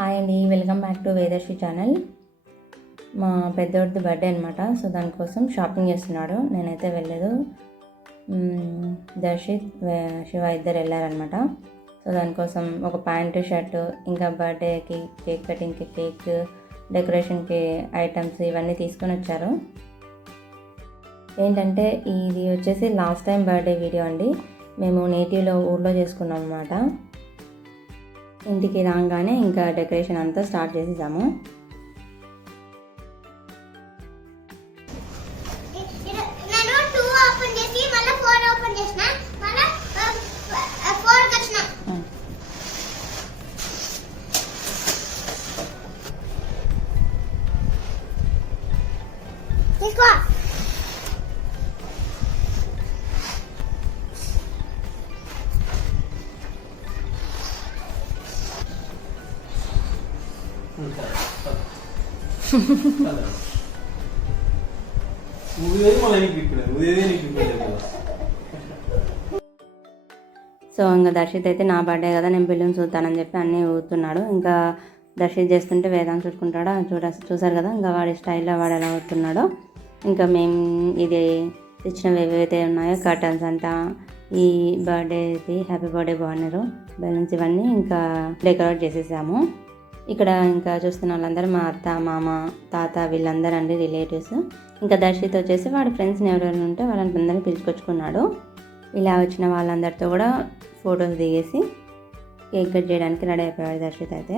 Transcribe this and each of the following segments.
Hi అండి, welcome back to Vedasri channel. మా పెద్దోడిది birthday అనమాట. సో దానికోసం షాపింగ్ చేస్తున్నాడు. నేనైతే వెళ్ళలేదు. దర్శిత్ శివ ఇద్దరు వెళ్ళారనమాట. సో దానికోసం ఒక ప్యాంటు షర్టు, ఇంకా బర్త్డేకి కేక్ కటింగ్కి కేక్, డెకరేషన్కి ఐటమ్స్ ఇవన్నీ తీసుకొని వచ్చారు. ఏంటంటే ఇది వచ్చేసి లాస్ట్ టైం బర్త్డే వీడియో అండి. మేము నేటివ్లో ఊర్లో చేసుకున్నాం అనమాట. ఇంటికి రాగానే ఇంకా డెకరేషన్ అంతా స్టార్ట్ చేసేసాము. సో ఇంకా దర్శిత్ అయితే నా బర్త్డే కదా, నేను బెలూన్స్ చూస్తానని చెప్పి అన్నీ ఊతున్నాడు. ఇంకా దర్శిత్ చేస్తుంటే వేదాంత్ చుట్టుకుంటాడో చూసారు కదా. ఇంకా వాడి స్టైల్లో వాడు ఎలా ఊతున్నాడో. ఇంకా మేము ఇది తెచ్చినవి ఏవైతే ఉన్నాయో కర్టన్స్ అంతా, ఈ బర్త్డేది హ్యాపీ బర్త్డే బాగున్నారు బెలూన్స్ ఇవన్నీ ఇంకా డెకరేట్ చేసేసాము. ఇక్కడ ఇంకా చూస్తున్న వాళ్ళందరూ మా అత్త, మామ, తాత వీళ్ళందరూ అండి రిలేటివ్స్. ఇంకా దర్శిత్ వచ్చేసి వాడి ఫ్రెండ్స్ని ఎవరైనా ఉంటే వాళ్ళందరినీ పిలుచుకొచ్చుకున్నాడు. ఇలా వచ్చిన వాళ్ళందరితో కూడా ఫొటోస్ దిగేసి కేక్ కట్ చేయడానికి రెడీ అయిపోయాడు దర్శిత్ అయితే.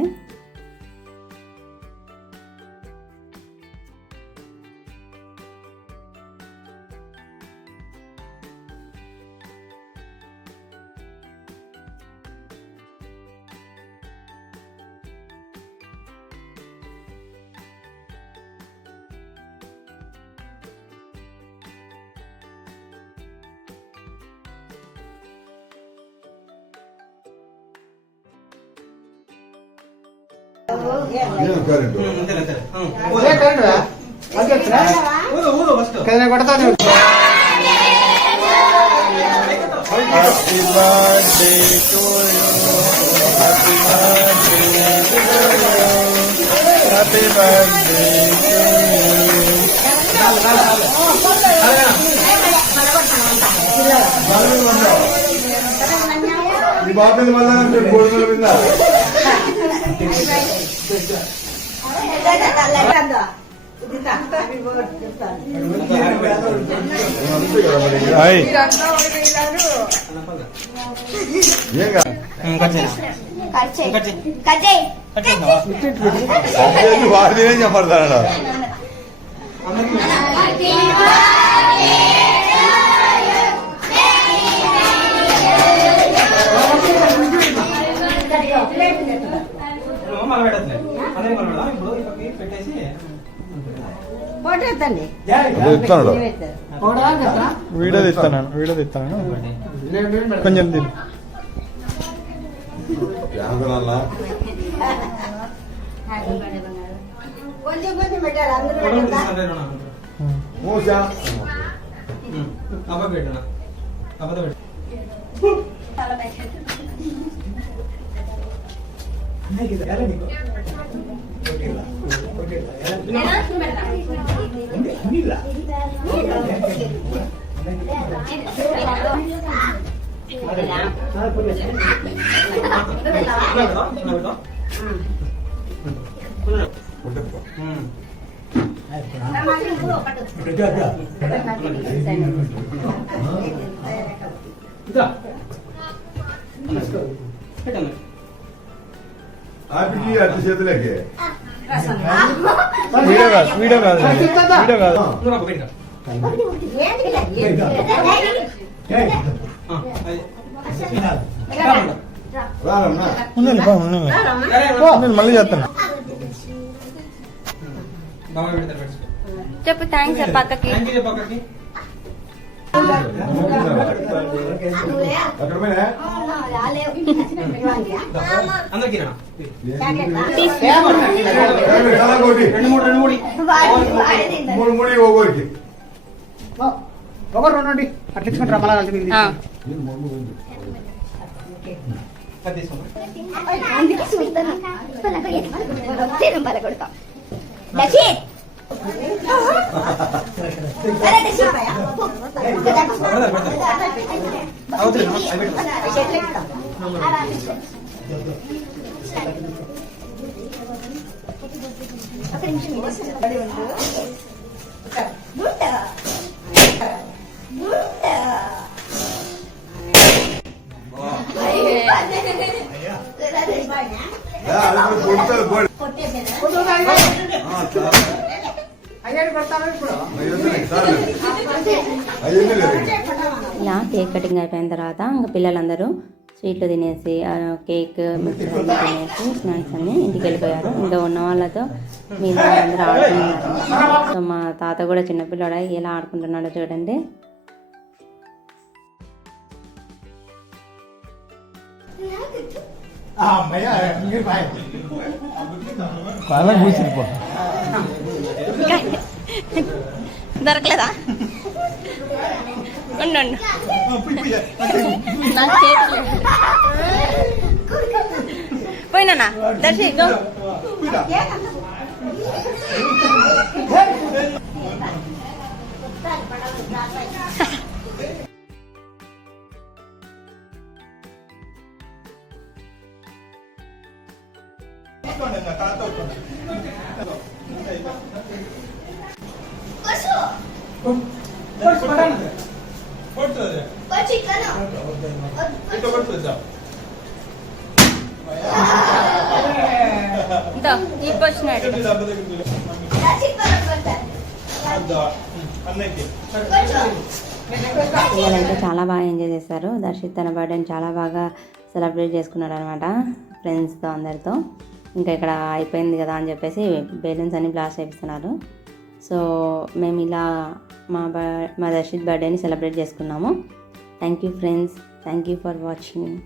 చెప్పడతాడా వీడియో తీస్తాను కొంచెం అటు చేతులకి వీడియో కాదు మళ్ళీ చేస్తాను. చెప్పు థ్యాంక్స్ పక్కకి. ఒకరు రెండు అట్లించుకుంటారా మళ్ళీ అందుకే చూస్తాను పలకొడతాం దక్షిత్ ఒక నిమిషం ఇలా కేక్ కటింగ్ అయిపోయిన తర్వాత ఇంకా పిల్లలందరూ స్వీట్లు తినేసి కేక్ మిక్చర్ అన్ని తినేసి స్నాక్స్ అన్ని ఇంటికి వెళ్ళిపోయారు. ఇంకా ఉన్న వాళ్ళతో మీద అందరూ ఆడుకున్నారు. సో మా తాత కూడా చిన్నపిల్లడ ఎలా ఆడుకుంటున్నాడో చూడండి. దొరకలేదా ఉండు పోయినా దర్శి వచ్చినాడు. పిల్లలైతే చాలా బాగా ఎంజాయ్ చేశారు. దర్శిత్ తన బర్త్డేని చాలా బాగా సెలబ్రేట్ చేసుకున్నాడు అనమాట ఫ్రెండ్స్తో అందరితో. ఇంకా ఇక్కడ అయిపోయింది కదా అని చెప్పేసి బెలూన్స్ అన్ని బ్లాస్ట్ చేపిస్తున్నారు. సో మేము ఇలా మా దర్శిత్ బర్త్డేని సెలబ్రేట్ చేసుకున్నాము. Thank you friends, thank you for watching.